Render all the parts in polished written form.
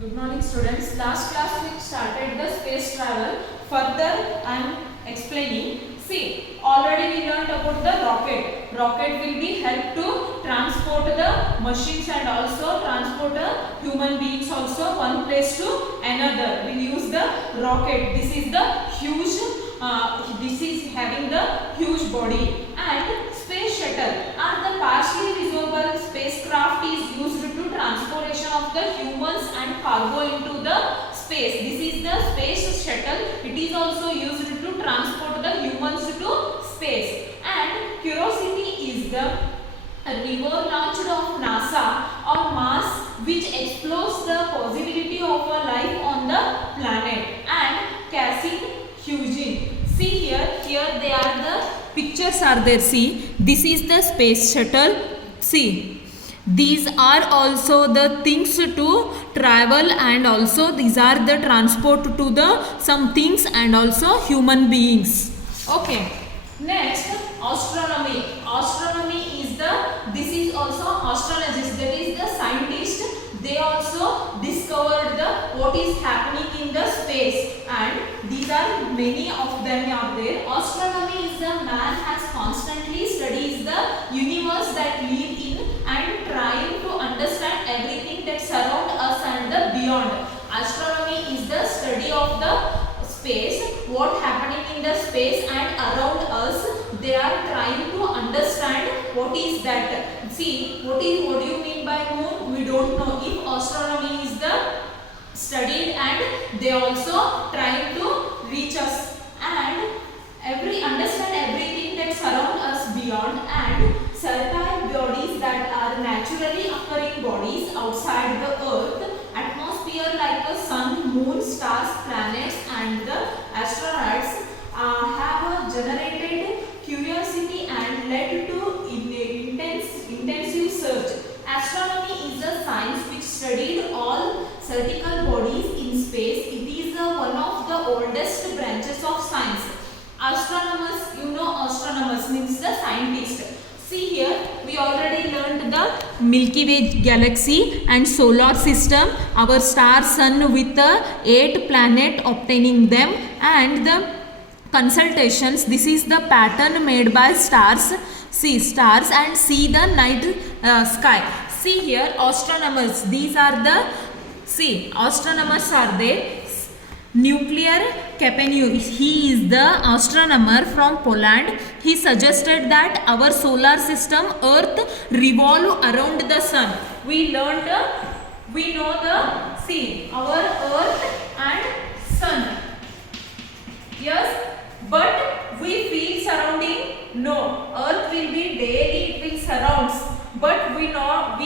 Good morning students. Last class we started the space travel. Further I am explaining. See, already we learned about the rocket. Rocket will be help to transport the machines and also transport the human beings also one place to another. We use the rocket. This is the huge, this is having the huge body. And space shuttle are the partially visible spacecraft is used to transportation of the humans and cargo into the space. This is the space shuttle. It is also used to transport the humans to space. And Curiosity is the river launched of NASA or Mars which explores the possibility of a life on the planet. And Cassini-Huygens. See here they are the pictures are there. See, this is the space shuttle. See, these are also the things to travel and also these are the transport to the some things and also human beings. Okay. Next, astronomy. Astronomy is this is also astrologist, that is the scientist. They also discovered what is happening in the space, and these are many of them are there. Astronomy is the man has constantly studies the universe that live in and trying to understand everything that surround us and the beyond. Astronomy is the study of the space, what happening in the space and around us. They are trying to understand what is that. See, what do you mean by moon? We don't know. If astronomy is the studied and they also trying to reach us and understand everything that surround us beyond, and certain bodies that are naturally occurring bodies outside the earth atmosphere like a sun, moon, stars, planets and the astronauts have generated curiosity and led to intensive search. Astronomy is a science which studied all celestial bodies in space. It is one of the oldest branches of science. Astronomers, astronomers means the scientist. See here, we already learned the Milky Way galaxy and solar system, our star sun with the 8 planets obtaining them, and the consultations. This is the pattern made by stars. See stars and see the night sky. See here, astronomers. These are the astronomers are there. Nuclear Capenu, he is the astronomer from Poland. He suggested that our solar system Earth revolve around the sun. We know our Earth and sun. Yes, but we feel surrounding. No, Earth will be daily, it will surrounds, but we will not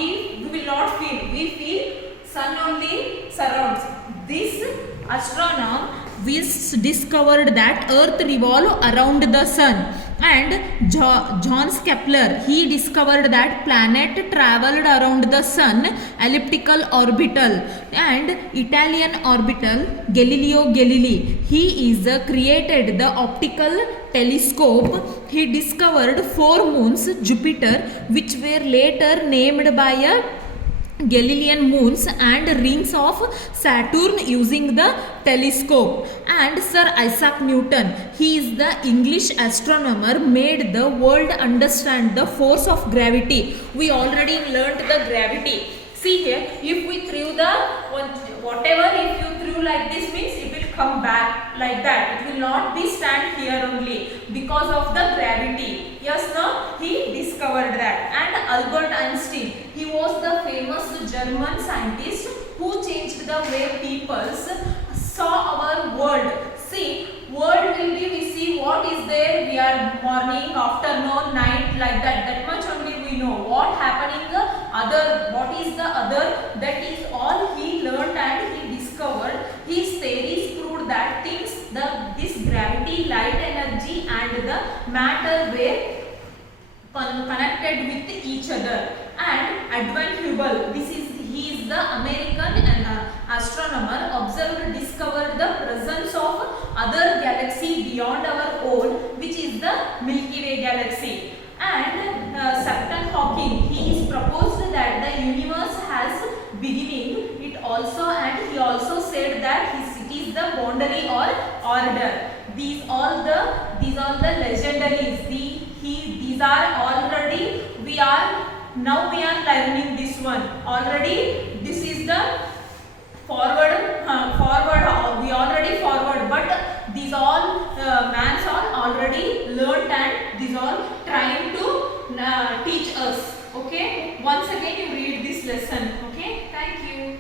feel. We feel sun only surrounds. This astronomer discovered that Earth revolve around the sun, and Johannes Kepler, he discovered that planet traveled around the sun elliptical orbital, and Italian orbital Galileo Galilei, he is created the optical telescope. He discovered 4 moons Jupiter which were later named by a Galilean moons and rings of Saturn using the telescope. And Sir Isaac Newton, he is the English astronomer, made the world understand the force of gravity. We already learnt the gravity. See here, if we threw the whatever, if you threw like this means it will come back like that. It will not be stand here only because of the gravity. Yes, no? He discovered that. And Albert Einstein, he was the famous German scientist who changed the way people saw our world. See, world will be, we see what is there, we are morning, afternoon, night, like that. That much only we know. What happening the other, what is the other, that is all he learned and he discovered. His theories proved that things, this gravity, light energy and the matter were connected with each other. And Edwin Hubble, he is the American astronomer, discovered the presence of other galaxy beyond our own, which is the Milky Way galaxy. And Stephen Hawking, he is proposed that the universe has beginning. It also, and he also said that his city is the boundary or order. These all the legendaries. These are already we are learning this one already. This is the forward. We already forward, but these all mans are already learnt and these all trying to teach us. Okay. Once again you read this lesson. Okay. Thank you.